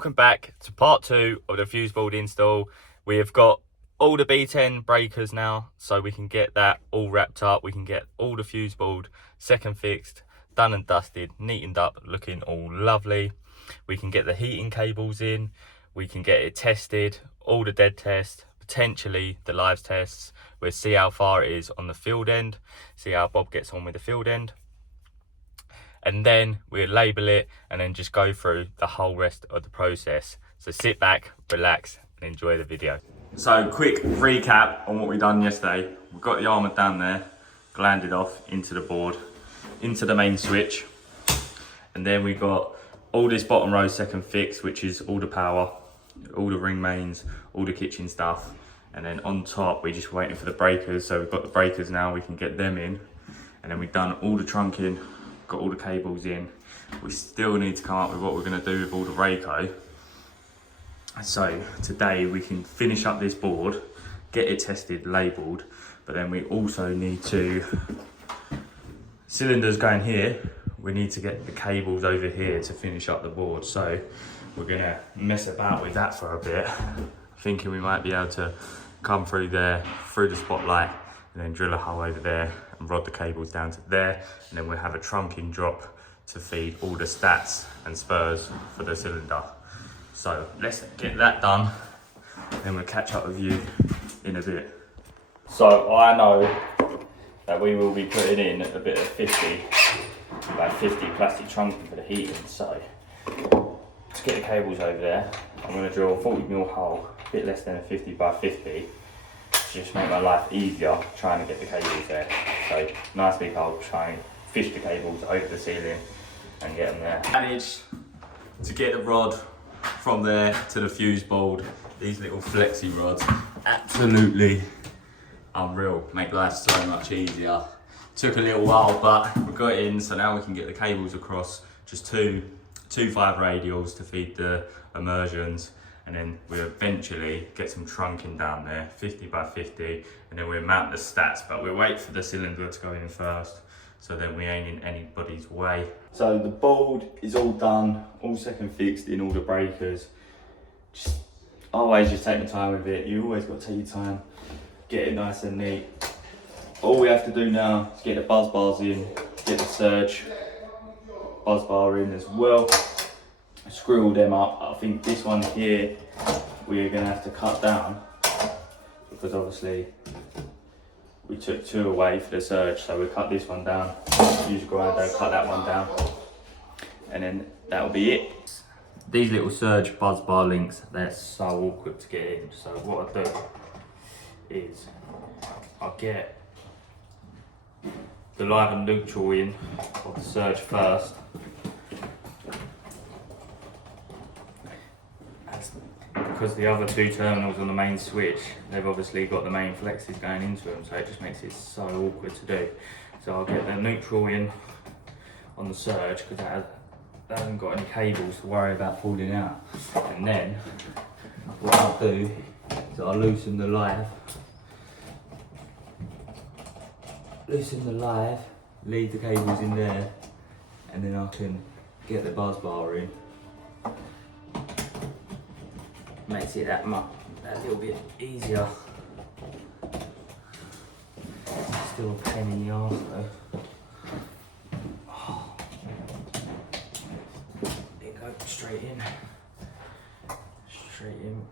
Welcome back to part 2 of the fuse board install. We have got all the B10 breakers now, so we can get that all wrapped up. We can get all the fuse board second fixed, done and dusted, neatened up, looking all lovely. We can get the heating cables in, we can get it tested, all the dead tests, potentially the live tests. We'll see how far it is on the field end, see how Bob gets on with the field end, and then we'll label it and then just go through the whole rest of the process. So sit back, relax and enjoy the video. So quick recap on what we done yesterday. We've got the armour down there, glanded off into the board, into the main switch, and then we got all this bottom row second fix, which is all the power, all the ring mains, all the kitchen stuff, and then on top we're just waiting for the breakers. So we've got the breakers now, we can get them in, and then we've done all the trunking, got all the cables in. We still need to come up with what we're going to do with all the Rayco. So today we can finish up this board, get it tested, labelled, but then we also need to, cylinders going here, we need to get the cables over here to finish up the board. So we're going to mess about with that for a bit, thinking we might be able to come through there, through the spotlight, and then drill a hole over there and rod the cables down to there, and then we'll have a trunking drop to feed all the stats and spurs for the cylinder. So let's get that done, then we'll catch up with you in a bit. So I know that we will be putting in a bit of 50 by 50 plastic trunking for the heating. So to get the cables over there, I'm going to drill a 40mm hole, a bit less than a 50 by 50, to just make my life easier trying to get the cables there. So nice big hole, try and fish the cables over the ceiling and get them there. Managed to get the rod from there to the fuse board. These little flexi rods, absolutely unreal, make life so much easier. Took a little while, but we got it in, so now we can get the cables across. Just two 5 radials to feed the immersions, and then we'll eventually get some trunking down there, 50 by 50, and then we'll mount the stats, but we'll wait for the cylinder to go in first, so then we ain't in anybody's way. So the board is all done, all second fixed in all the breakers. Just always just take your time with it. You always got to take your time, get it nice and neat. All we have to do now is get the buzz bars in, get the surge buzz bar in as well, screw all them up. I think this one here we're going to have to cut down, because obviously we took 2 away for the surge, so we cut this one down, use a grinder, cut that one down, and then that'll be it. These little surge buzz bar links, they're so awkward to get in, so what I do is I'll get the live and neutral in of the surge first. Because the other 2 terminals on the main switch, they've obviously got the main flexes going into them, so it just makes it so awkward to do. So I'll get the neutral in on the surge, because that hasn't got any cables to worry about pulling out. And then what I'll do is I'll loosen the live, leave the cables in there, and then I can get the buzz bar in. Makes it that little bit easier. Still a pain in the arse though. Oh. It goes straight in. Straight in.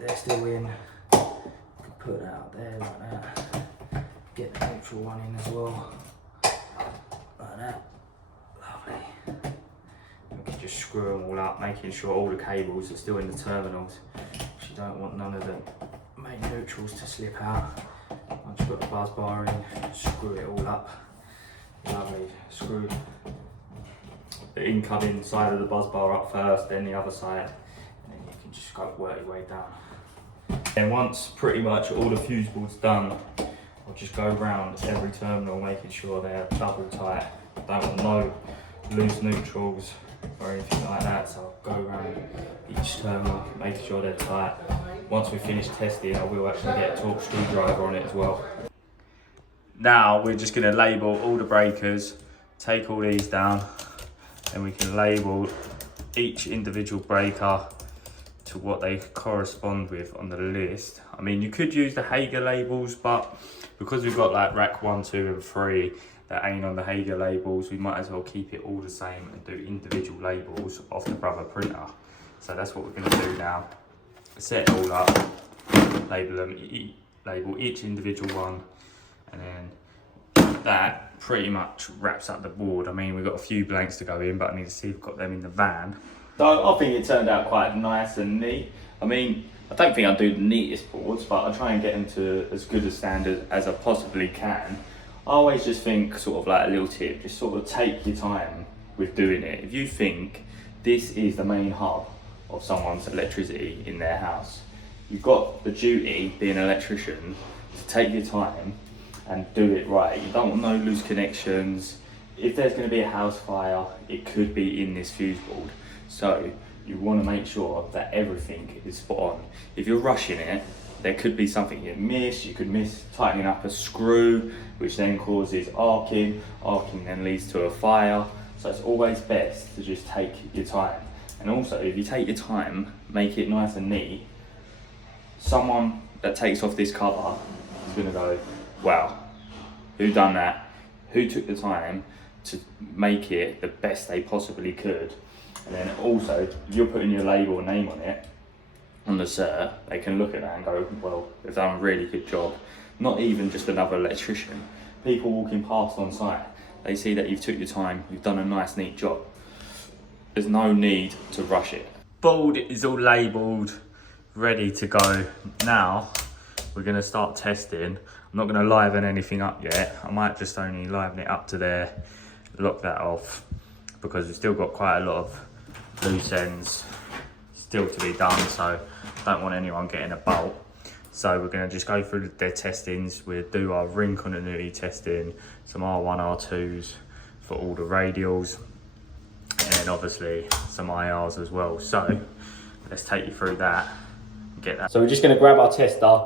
They're still in. Put that up there like that. Get the neutral one in as well. Like that. Lovely. We can just screw them all up, making sure all the cables are still in the terminals. You don't want none of the main neutrals to slip out. Once you've got the buzz bar in, screw it all up. Lovely. Screw the incoming side of the buzz bar up first, then the other side, and then you can just go work your way down. And once pretty much all the fuse board's done, I'll just go around every terminal, making sure they're double tight. Don't want no loose neutrals or anything like that, so I'll go around each terminal, making sure they're tight. Once we finish testing, I will actually get a torque screwdriver on it as well. Now we're just going to label all the breakers, take all these down, and we can label each individual breaker to what they correspond with on the list. I mean, you could use the Hager labels, but because we've got like rack 1, 2 and 3 that ain't on the Hager labels, we might as well keep it all the same and do individual labels off the Brother printer. So that's what we're going to do now. Set it all up, label them, label each individual one, and then that pretty much wraps up the board. I mean, we've got a few blanks to go in, but I need to see if we've got them in the van. So I think it turned out quite nice and neat. I mean, I don't think I do the neatest boards, but I try and get them to as good a standard as I possibly can. I always just think, sort of like a little tip, just sort of take your time with doing it. If you think this is the main hub of someone's electricity in their house, you've got the duty, being an electrician, to take your time and do it right. You don't want no loose connections. If there's going to be a house fire, it could be in this fuse board. So you want to make sure that everything is spot on. If you're rushing it, there could be something you miss. You could miss tightening up a screw, which then causes arcing. Arcing then leads to a fire. So it's always best to just take your time. And also, if you take your time, make it nice and neat, someone that takes off this cover is going to go, wow, who done that? Who took the time to make it the best they possibly could? And then also, if you're putting your label or name on it, on the cert, they can look at that and go, well, they've done a really good job. Not even just another electrician. People walking past on site, they see that you've took your time, you've done a nice, neat job. There's no need to rush it. Board is all labelled, ready to go. Now, we're gonna start testing. I'm not gonna liven anything up yet. I might just only liven it up to there, lock that off, because we've still got quite a lot of loose ends still to be done, so I don't want anyone getting a bolt. So we're going to just go through their testings. We'll do our ring continuity testing, some R1, R2s for all the radials, and then obviously some IRs as well. So let's take you through that and get that. So we're just going to grab our tester,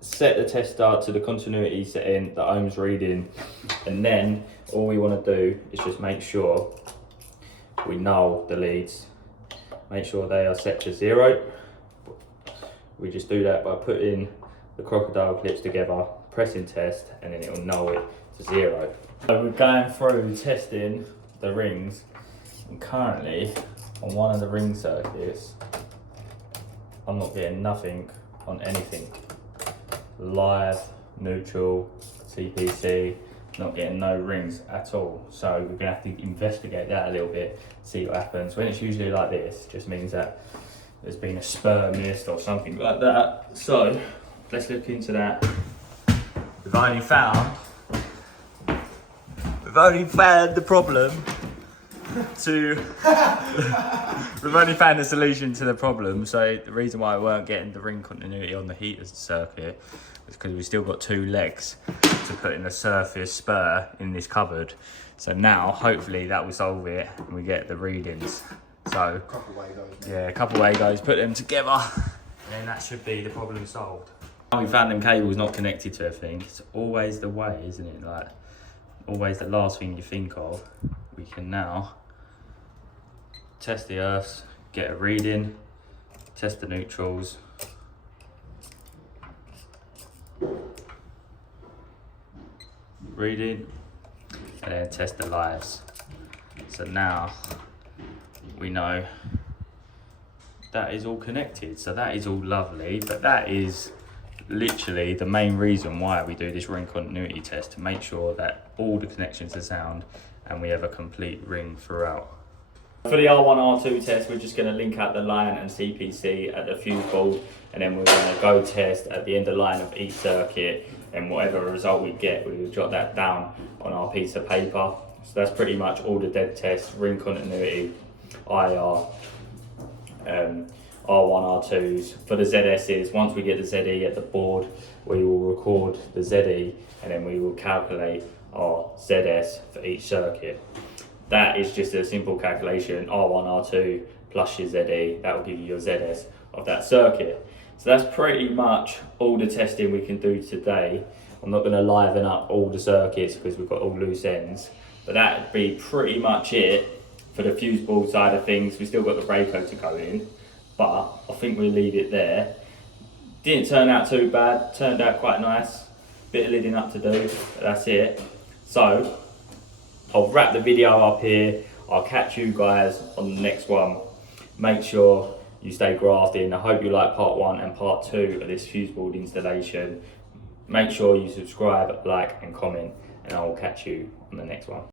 set the tester to the continuity setting, the ohms reading, and then all we want to do is just make sure we null the leads. Make sure they are set to 0. We just do that by putting the crocodile clips together, pressing test, and then it will null it to 0. So we're going through testing the rings, and currently on one of the ring circuits, I'm not getting nothing on anything. Live, neutral, CPC, not getting no rings at all. So we're gonna have to investigate that a little bit, see what happens. When it's usually like this, it just means that there's been a spur missed or something like that. So let's look into that. We've only found the problem to we've only found the solution to the problem. So the reason why we weren't getting the ring continuity on the heater circuit is because we still got 2 legs to put in the surface spur in this cupboard. So now hopefully that will solve it and we get the readings. So a couple Wagos, put them together, and then that should be the problem solved. We found them cables not connected to everything. It's always the way, isn't it? Like always the last thing you think of. We can now test the earths, get a reading, test the neutrals. Reading, and then test the lives. So now we know that is all connected, so that is all lovely, but that is literally the main reason why we do this ring continuity test, to make sure that all the connections are sound and we have a complete ring throughout. For the R1, R2 test, we're just going to link out the line and CPC at the fuse board, and then we're going to go test at the end of line of each circuit, and whatever result we get, we will jot that down on our piece of paper. So that's pretty much all the dead tests: ring continuity, IR, R1, R2s. For the ZSs, once we get the ZE at the board, we will record the ZE, and then we will calculate our ZS for each circuit. That is just a simple calculation: R1, R2 plus your ZE. That will give you your ZS of that circuit. So that's pretty much all the testing we can do today. I'm not going to liven up all the circuits because we've got all loose ends, but that would be pretty much it for the fuse board side of things. We still got the Braco to go in, but I think we'll leave it there. Didn't turn out too bad, turned out quite nice. Bit of lidding up to do, but that's it. So I'll wrap the video up here. I'll catch you guys on the next one. Make sure you stay grafting. I hope you like part 1 and part 2 of this fuse board installation. Make sure you subscribe, like and comment, and I will catch you on the next one.